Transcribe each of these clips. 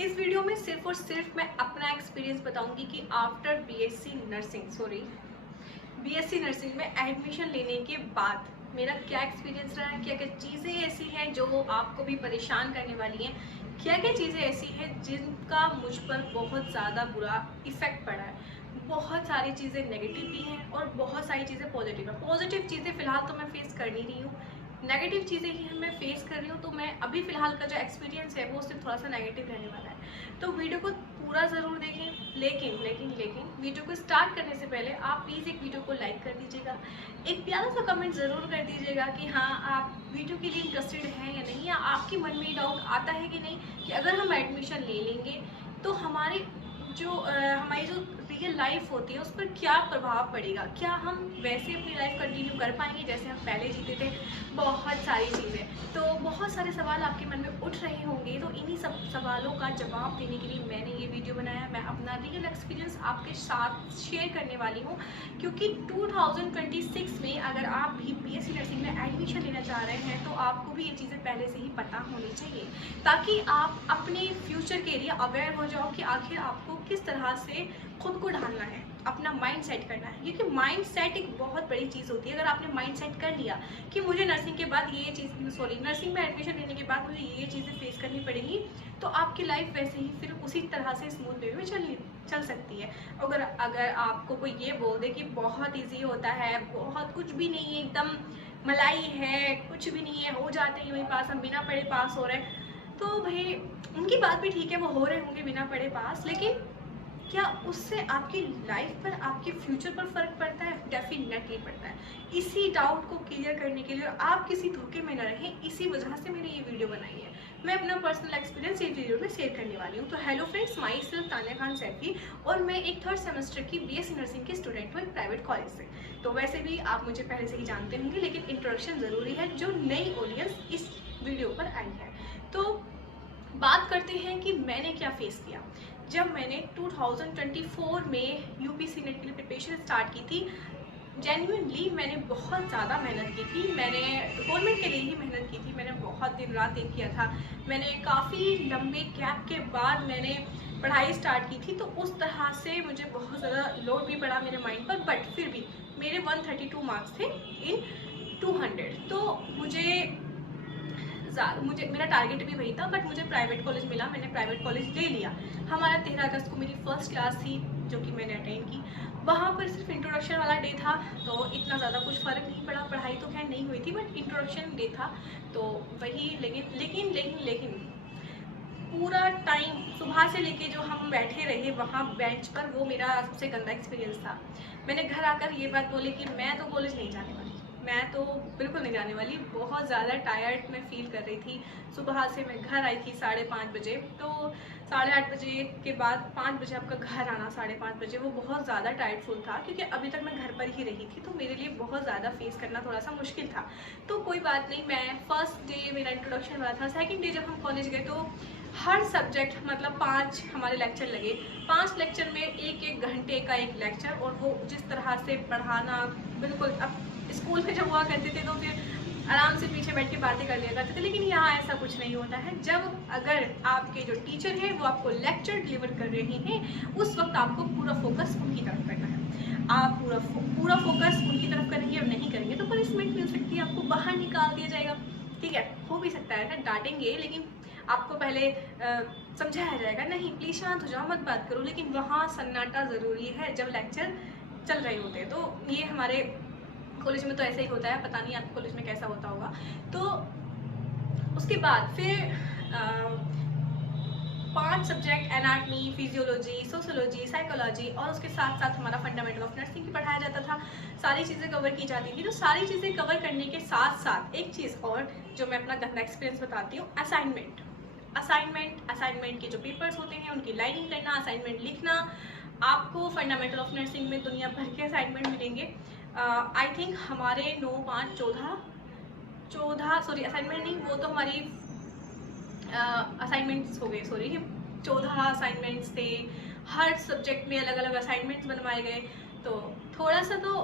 इस वीडियो में सिर्फ और सिर्फ मैं अपना एक्सपीरियंस बताऊंगी कि आफ्टर बीएससी नर्सिंग में एडमिशन लेने के बाद मेरा क्या एक्सपीरियंस रहा है, क्या क्या चीज़ें ऐसी हैं जो आपको भी परेशान करने वाली हैं, क्या क्या चीज़ें ऐसी हैं जिनका मुझ पर बहुत ज़्यादा बुरा इफ़ेक्ट पड़ा है। बहुत सारी चीज़ें नेगेटिव भी हैं और बहुत सारी चीज़ें पॉजिटिव हैं। पॉजिटिव चीज़ें फ़िलहाल तो मैं फेस कर नहीं रही हूँ, नेगेटिव चीज़ें ही मैं फेस कर रही हूँ। तो मैं अभी फ़िलहाल का जो एक्सपीरियंस है वो सिर्फ थोड़ा सा नेगेटिव रहने वाला है। तो वीडियो को पूरा ज़रूर देखें, लेकिन वीडियो को स्टार्ट करने से पहले आप प्लीज़ एक वीडियो को लाइक कर दीजिएगा, एक प्यारा सा कमेंट ज़रूर कर दीजिएगा कि हाँ आप वीडियो के लिए इंटरेस्टेड हैं या नहीं, या आपके मन में डाउट आता है कि नहीं कि अगर हम एडमिशन ले लेंगे तो हमारी जो रियल लाइफ होती है उस पर क्या प्रभाव पड़ेगा, क्या हम वैसे अपनी लाइफ कंटिन्यू कर पाएंगे जैसे हम पहले जीते थे। बहुत सारी चीज़ें, तो बहुत सारे सवाल आपके मन में उठ रहे होंगे। तो इन्हीं सब सवालों का जवाब देने के लिए मैंने ये वीडियो बनाया। मैं अपना रियल एक्सपीरियंस आपके साथ शेयर करने वाली हूँ, क्योंकि 2026 में अगर आप भी बीएससी नर्सिंग में एडमिशन लेना चाह रहे हैं तो आपको भी ये चीज़ें पहले से ही पता होनी चाहिए, ताकि आप अपने फ्यूचर के लिए अवेयर हो जाओ कि आखिर आपको किस तरह से खुद को ढालना है, अपना माइंड सेट करना है। क्योंकि माइंड सेट एक बहुत बड़ी चीज़ होती है। अगर आपने माइंड सेट कर लिया कि मुझे नर्सिंग के बाद नर्सिंग में एडमिशन लेने के बाद मुझे ये चीज़ें फेस करनी पड़ेंगी, तो आपकी लाइफ वैसे ही फिर उसी तरह से स्मूथ वे में चल सकती है। अगर आपको कोई ये बोल दे कि बहुत ईजी होता है, बहुत कुछ भी नहीं है, एकदम मलाई है, कुछ भी नहीं है, हो जाते हैं वही पास, हम बिना पढ़े पास हो रहे हैं, तो भाई उनकी बात भी ठीक है, वो हो रहे होंगे बिना पढ़े पास, लेकिन क्या उससे आपकी लाइफ पर, आपके फ्यूचर पर फ़र्क पड़ता है? डेफिनेटली पड़ता है। इसी डाउट को क्लियर करने के लिए और आप किसी धोखे में न रहें, इसी वजह से मैंने ये वीडियो बनाई है। मैं अपना पर्सनल एक्सपीरियंस इस वीडियो में शेयर करने वाली हूँ। तो hello friends, myself Tania Khan Saifi, और मैं एक 3rd सेमेस्टर की बीएससी नर्सिंग की स्टूडेंट हूँ एक प्राइवेट कॉलेज से। तो वैसे भी आप मुझे पहले से ही जानते होंगे, लेकिन इंट्रोडक्शन ज़रूरी है जो नई ऑडियंस इस वीडियो पर आई है। तो बात करते हैं कि मैंने क्या फेस किया जब मैंने 2024 में यूपीसी नेट के लिए प्रिपरेशन स्टार्ट की थी। जेन्युइनली मैंने बहुत ज़्यादा मेहनत की थी, मैंने गवर्नमेंट के लिए ही मेहनत की थी, मैंने बहुत दिन रात एक किया था। मैंने काफ़ी लंबे गैप के बाद मैंने पढ़ाई स्टार्ट की थी, तो उस तरह से मुझे बहुत ज़्यादा लोड भी पड़ा मेरे माइंड पर, बट फिर भी मेरे 132 मार्क्स थे इन 200। तो मेरा टारगेट भी वही था, बट मुझे प्राइवेट कॉलेज मिला, मैंने प्राइवेट कॉलेज ले लिया। हमारा 13 अगस्त को मेरी फर्स्ट क्लास थी जो कि मैंने अटेंड की। वहाँ पर सिर्फ इंट्रोडक्शन वाला डे था, तो इतना ज़्यादा कुछ फ़र्क नहीं पड़ा, पढ़ाई तो खैर नहीं हुई थी, बट इंट्रोडक्शन डे था तो वही। लेकिन पूरा टाइम सुबह से लेके जो हम बैठे रहे वहाँ बेंच पर, वो मेरा सबसे गंदा एक्सपीरियंस था। मैंने घर आकर ये बात बोली कि मैं तो कॉलेज नहीं जाने वाली, मैं तो बिल्कुल नहीं जाने वाली। बहुत ज़्यादा टायर्ड मैं फील कर रही थी। सुबह से मैं घर आई थी 5:30 बजे, तो 8:30 बजे के बाद 5 बजे आपका घर आना, 5:30 बजे, वो बहुत ज़्यादा टायर्डफुल था, क्योंकि अभी तक मैं घर पर ही रही थी, तो मेरे लिए बहुत ज़्यादा फेस करना थोड़ा सा मुश्किल था। तो कोई बात नहीं, मैं फर्स्ट डे मेरा इंट्रोडक्शन वाला था। सेकेंड डे जब हम कॉलेज गए तो हर सब्जेक्ट मतलब 5 हमारे लेक्चर लगे। 5 लेक्चर में 1-1 घंटे का एक लेक्चर, और वो जिस तरह से पढ़ाना, बिल्कुल अब स्कूल में जब हुआ करते थे तो फिर आराम से पीछे बैठ के बातें कर लिया करते थे, लेकिन यहाँ ऐसा कुछ नहीं होता है। जब अगर आपके जो टीचर हैं वो आपको लेक्चर डिलीवर कर रहे हैं, उस वक्त आपको पूरा फोकस उनकी तरफ करना है। आप पूरा फोकस उनकी तरफ करेंगे और नहीं करेंगे तो पनिशमेंट मिल सकती है, आपको बाहर निकाल दिया जाएगा। ठीक है, हो भी सकता है ना, डांटेंगे, लेकिन आपको पहले समझाया जाएगा, नहीं प्लीज़ शांत हो जाओ, मत बात करो। लेकिन वहाँ सन्नाटा ज़रूरी है जब लेक्चर चल रहे होते हैं। तो ये हमारे कॉलेज में तो ऐसा ही होता है, पता नहीं आपके कॉलेज में कैसा होता होगा। तो उसके बाद फिर 5 subject, anatomy, physiology, sociology, psychology, और उसके साथ साथ हमारा फंडामेंटल ऑफ नर्सिंग भी पढ़ाया जाता था। सारी चीज़ें कवर की जाती थी। तो सारी चीज़ें कवर करने के साथ साथ एक चीज़ और जो मैं अपना गंदा एक्सपीरियंस बताती हूँ, असाइनमेंट के जो पेपर्स होते हैं उनकी लाइनिंग करना, असाइनमेंट लिखना। आपको फंडामेंटल ऑफ नर्सिंग में दुनिया भर के असाइनमेंट मिलेंगे। आई थिंक हमारे 9, 5, 14 सॉरी, असाइनमेंट नहीं, वो तो हमारी असाइनमेंट्स हो गए, सॉरी, 14 असाइनमेंट्स थे। हर सब्जेक्ट में अलग अलग असाइनमेंट्स बनवाए गए। तो थोड़ा सा तो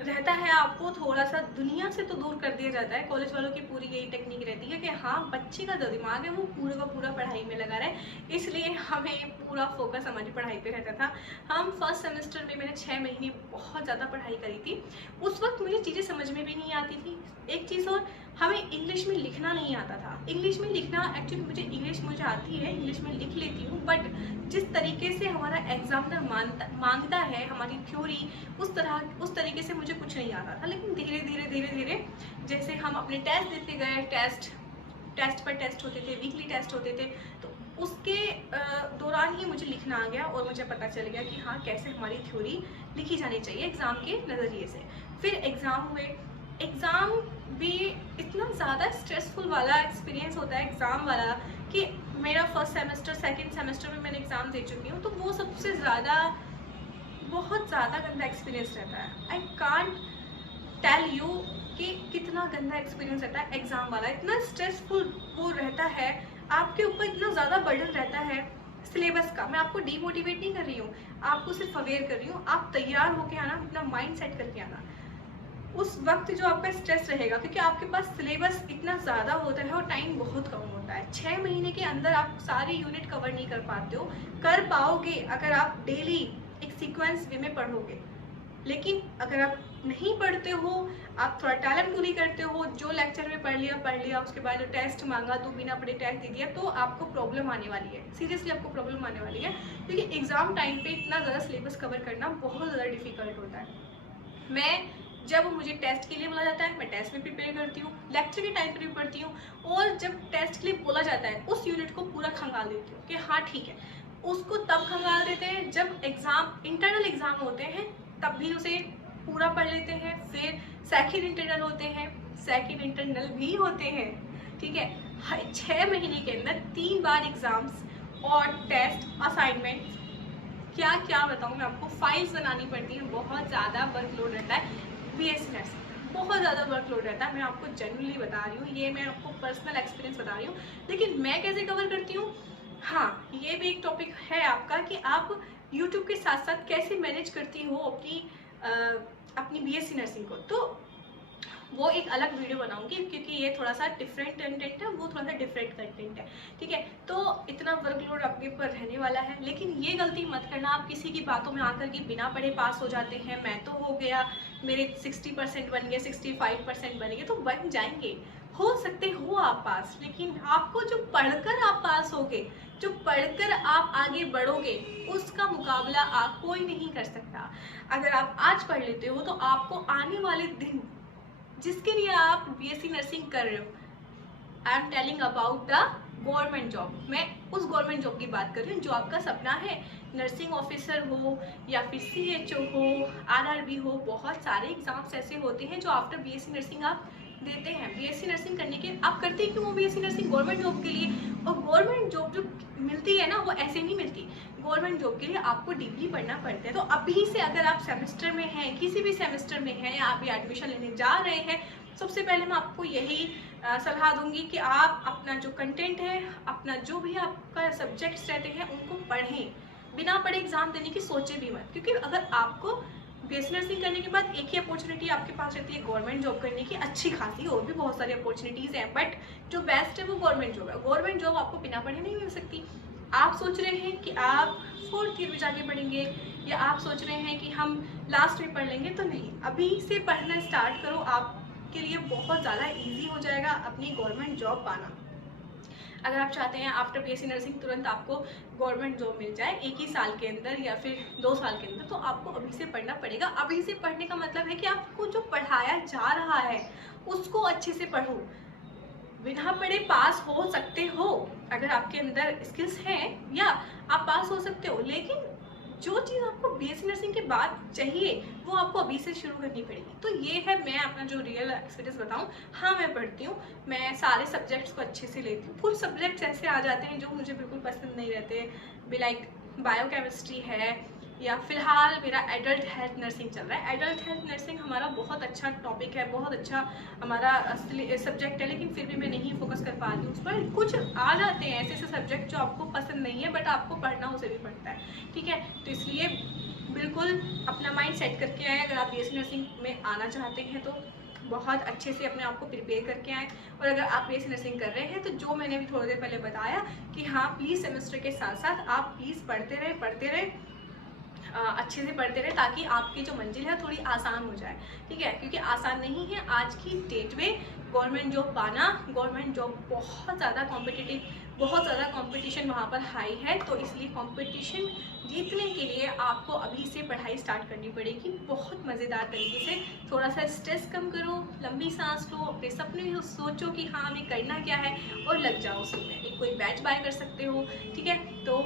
रहता है आपको थोड़ा सा दुनिया से तो दूर कर दिया जाता है। कॉलेज वालों की पूरी यही टेक्निक रहती है कि हाँ, बच्चे का जो दिमाग है वो पूरा का पूरा पढ़ाई में लगा रहे, इसलिए हमें पूरा फोकस हमारी पढ़ाई पे रहता था। हम फर्स्ट सेमेस्टर में मैंने 6 महीने बहुत ज़्यादा पढ़ाई करी थी। उस वक्त मुझे चीज़ें समझ में भी नहीं आती थी। एक चीज़ और, हमें इंग्लिश में लिखना नहीं आता था। इंग्लिश में लिखना, एक्चुअली मुझे आती है, इंग्लिश में लिख लेती हूँ, बट जिस तरीके से हमारा एग्जामिनर मांगता है हमारी थ्योरी, उस तरीके से मुझे कुछ नहीं आता था। लेकिन धीरे धीरे जैसे हम अपने टेस्ट देते गए, टेस्ट पर टेस्ट होते थे, वीकली टेस्ट होते थे, तो उसके दौरान ही मुझे लिखना आ गया और मुझे पता चल गया कि हाँ, कैसे हमारी थ्योरी लिखी जानी चाहिए एग्ज़ाम के नज़रिए से। फिर एग्ज़ाम हुए। एग्ज़ाम भी इतना ज़्यादा स्ट्रेसफुल वाला एक्सपीरियंस होता है एग्ज़ाम वाला, कि मेरा फर्स्ट सेमेस्टर, सेकंड सेमेस्टर में मैंने एग्ज़ाम दे चुकी हूँ, तो वो सबसे ज़्यादा, बहुत ज़्यादा गंदा एक्सपीरियंस रहता है। आई कांट टेल यू कि कितना गंदा एक्सपीरियंस रहता है एग्ज़ाम वाला। इतना स्ट्रेसफुल वो रहता है, आपके ऊपर इतना ज़्यादा बर्डन रहता है सिलेबस का। मैं आपको डीमोटिवेट नहीं कर रही हूँ, आपको सिर्फ अवेयर कर रही हूँ। आप तैयार होके आना, अपना माइंड सेट करके आना। उस वक्त जो आपका स्ट्रेस रहेगा, क्योंकि आपके पास सिलेबस इतना ज़्यादा होता है और टाइम बहुत कम होता है। 6 महीने के अंदर आप सारी यूनिट कवर नहीं कर पाते हो। कर पाओगे अगर आप डेली एक सीक्वेंस वे में पढ़ोगे। लेकिन अगर आप नहीं पढ़ते हो, आप थोड़ा टैलेंट पूरी करते हो, जो लेक्चर में पढ़ लिया, उसके बाद जो टेस्ट मांगा तो बिना पढ़े टेस्ट दे दिया, तो आपको प्रॉब्लम आने वाली है। सीरियसली आपको प्रॉब्लम आने वाली है, क्योंकि एग्ज़ाम टाइम पे इतना ज़्यादा सिलेबस कवर करना बहुत ज़्यादा डिफिकल्ट होता है। जब मुझे टेस्ट के लिए बोला जाता है, मैं टेस्ट में प्रिपेयर करती हूँ, लेक्चर के टाइम पर भी पढ़ती हूँ, और जब टेस्ट के लिए बोला जाता है उस यूनिट को पूरा खंगाल देती हूँ कि हाँ ठीक है। उसको तब खंगाल देते हैं जब इंटरनल एग्ज़ाम होते हैं, तब भी उसे पूरा पढ़ लेते हैं। फिर सेकंड इंटरनल होते हैं, सेकंड इंटरनल भी होते हैं, ठीक है। 6 महीने के अंदर 3 बार एग्ज़ाम्स और टेस्ट, असाइनमेंट, क्या क्या बताऊँ मैं आपको। फाइल्स बनानी पड़ती हैं, बहुत ज़्यादा वर्कलोड रहता है। बीएससी नर्सिंग बहुत ज़्यादा वर्कलोड रहता है, मैं आपको जनरली बता रही हूँ, ये मैं आपको पर्सनल एक्सपीरियंस बता रही हूँ। लेकिन मैं कैसे कवर करती हूँ, हाँ, ये भी एक टॉपिक है आपका कि आप यूट्यूब के साथ साथ कैसे मैनेज करती हो अपनी बीएससी नर्सिंग को। तो वो एक अलग वीडियो बनाऊंगी, क्योंकि ये थोड़ा सा डिफरेंट कंटेंट है, वो थोड़ा सा डिफरेंट कंटेंट है, ठीक है। तो इतना वर्कलोड आपके ऊपर रहने वाला है। लेकिन ये गलती मत करना, आप किसी की बातों में आकर के बिना पढ़े पास हो जाते हैं। मैं तो हो गया, मेरे 60% बन गए, 65% बन गए, तो बन जाएंगे, हो सकते हो आप पास। लेकिन आपको जो पढ़कर आप पास होगे, जो पढ़कर आप आगे बढ़ोगे, उसका मुकाबला आप कोई नहीं कर सकता। अगर आप आज पढ़ लेते हो तो आपको आने वाले दिन, जिसके लिए आप बीएससी नर्सिंग कर रहे हो, I am telling about the government job. मैं उस गवर्नमेंट जॉब की बात कर रही हूँ जो आपका सपना है। नर्सिंग ऑफिसर हो या फिर सीएचओ हो, आरआरबी हो, बहुत सारे एग्जाम्स ऐसे होते हैं जो आफ्टर बीएससी नर्सिंग आप देते हैं। बीएससी नर्सिंग करने के आप करते क्यों हो बीएससी नर्सिंग? गवर्नमेंट जॉब के लिए। और गवर्नमेंट जॉब जो मिलती है ना, वो ऐसे नहीं मिलती। गवर्नमेंट जॉब के लिए आपको डीपली पढ़ना पड़ता है। तो अभी से अगर आप सेमेस्टर में हैं, किसी भी सेमेस्टर में हैं, या आप भी एडमिशन लेने जा रहे हैं, सबसे पहले मैं आपको यही सलाह दूंगी कि आप अपना जो कंटेंट है, अपना जो भी आपका सब्जेक्ट्स रहते हैं, उनको पढ़ें। बिना पढ़े एग्जाम देने की सोचे भी मत, क्योंकि अगर आपको बीएससी नर्सिंग करने के बाद एक ही अपॉर्चुनिटी आपके पास रहती है गवर्नमेंट जॉब करने की, अच्छी खासी, और भी बहुत सारी अपॉर्चुनिटीज़ हैं, बट जो बेस्ट है वो गवर्नमेंट जॉब है। गवर्नमेंट जॉब आपको बिना पढ़े नहीं मिल सकती। आप सोच रहे हैं कि आप 4th ईयर में जाके पढ़ेंगे, या आप सोच रहे हैं कि हम लास्ट में पढ़ लेंगे, तो नहीं, अभी से पढ़ना स्टार्ट करो। आपके लिए बहुत ज़्यादा ईजी हो जाएगा अपनी गवर्नमेंट जॉब पाना। अगर आप चाहते हैं आफ्टर बीएससी नर्सिंग तुरंत आपको गवर्नमेंट जॉब मिल जाए 1 ही साल के अंदर या फिर 2 साल के अंदर, तो आपको अभी से पढ़ना पड़ेगा। अभी से पढ़ने का मतलब है कि आपको जो पढ़ाया जा रहा है उसको अच्छे से पढ़ो। बिना पढ़े पास हो सकते हो, अगर आपके अंदर स्किल्स हैं, या आप पास हो सकते हो। लेकिन जो चीज़ आपको बीएससी नर्सिंग के बाद चाहिए, वो आपको अभी से शुरू करनी पड़ेगी। तो ये है, मैं अपना जो रियल एक्सपीरियंस बताऊँ। हाँ, मैं पढ़ती हूँ, मैं सारे सब्जेक्ट्स को अच्छे से लेती हूँ। कुछ सब्जेक्ट्स ऐसे आ जाते हैं जो मुझे बिल्कुल पसंद नहीं रहते, लाइक बायोकेमिस्ट्री है, या फिलहाल मेरा एडल्ट हेल्थ नर्सिंग चल रहा है। एडल्ट हेल्थ नर्सिंग हमारा बहुत अच्छा टॉपिक है, बहुत अच्छा हमारा सब्जेक्ट है, लेकिन फिर भी मैं नहीं फोकस कर पा रही हूँ उस पर। कुछ आ जाते हैं ऐसे ऐसे सब्जेक्ट जो आपको पसंद नहीं है, बट आपको पढ़ना उसे भी पड़ता है, ठीक है। तो इसलिए बिल्कुल अपना माइंड सेट करके आए। अगर आप बीएससी नर्सिंग में आना चाहते हैं तो बहुत अच्छे से अपने आप को प्रिपेयर करके आएँ। और अगर आप बीएससी नर्सिंग कर रहे हैं तो जो मैंने भी थोड़ी देर पहले बताया कि हाँ प्लीज़ सेमेस्टर के साथ साथ आप प्लीज़ पढ़ते रहें अच्छे से पढ़ते रहे, ताकि आपकी जो मंजिल है थोड़ी आसान हो जाए। ठीक है, क्योंकि आसान नहीं है आज की डेट में गवर्नमेंट जॉब पाना। गवर्नमेंट जॉब बहुत ज़्यादा कॉम्पिटिटिव, बहुत ज़्यादा कंपटीशन वहाँ पर हाई है। तो इसलिए कंपटीशन जीतने के लिए आपको अभी से पढ़ाई स्टार्ट करनी पड़ेगी बहुत मज़ेदार तरीके से। थोड़ा सा स्ट्रेस कम करो, लंबी सांस लो, अपने सपने सोचो कि हाँ हमें करना क्या है और लग जाओ उसमें। एक कोई बैच बाय कर सकते हो। ठीक है, तो